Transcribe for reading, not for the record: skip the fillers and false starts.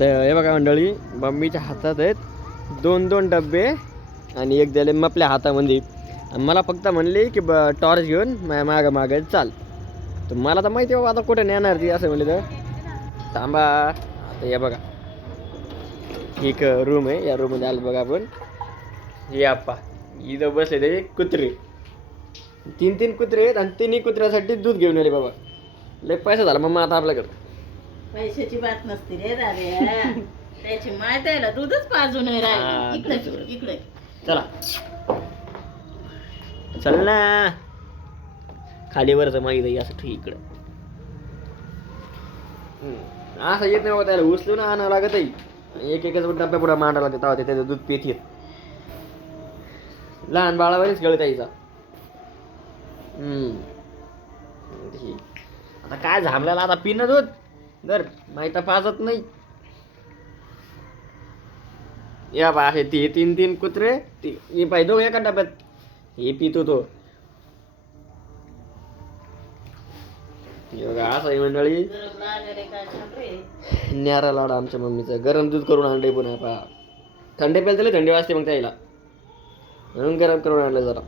तर हे बघा मंडळी, मम्मीच्या हातात आहेत 2-2 डब्बे आणि एक दिले आपल्या हातामध्ये. मला फक्त म्हणले की टॉर्च घेऊन मागं मागं चाल. तर मला तर माहिती बाबा आता कुठे नेणार ती, असं म्हणले तर थांबा. आता हे बघा एक रूम आहे, या रूममध्ये आलं बघा आपण. हे आप्पा इथं बसले ते कुत्रे, 3 कुत्रे आहेत आणि 3 कुत्र्यासाठी दूध घेऊन आले बाबा. लय पैसा झाला मम्मा आता आपल्याकडे. पैशाची बात नसते रे दाद्या. त्याची माय त्याला दूधच पाजून नाही राहिली. इकडे इकडे चला चल ना, खाली वरच माहिती असं ठीक इकडं. असं येत नाही बाबा, त्याला उचलून आणावं लागत आहे. एक एकच डब्या पुढे मांडावं लागतं तेव्हा ते त्याचं दूध पित येत. लहान बाळावरच गळत यायचा. आता काय झामल्याला आता पिणं दूध जर माहीत पाजत नाही. या बा असे ते 3 कुत्रे, हे पाहिजे एका डब्यात हे पितो तो. असं आहे मंडळी, न्यारा लाडा आमच्या मम्मीचं. गरम दूध करून आणलंय पुन्हा. पहा थंडे प्यायला थंडी वाजते मग त्याला, म्हणून गरम करून आणलं जरा.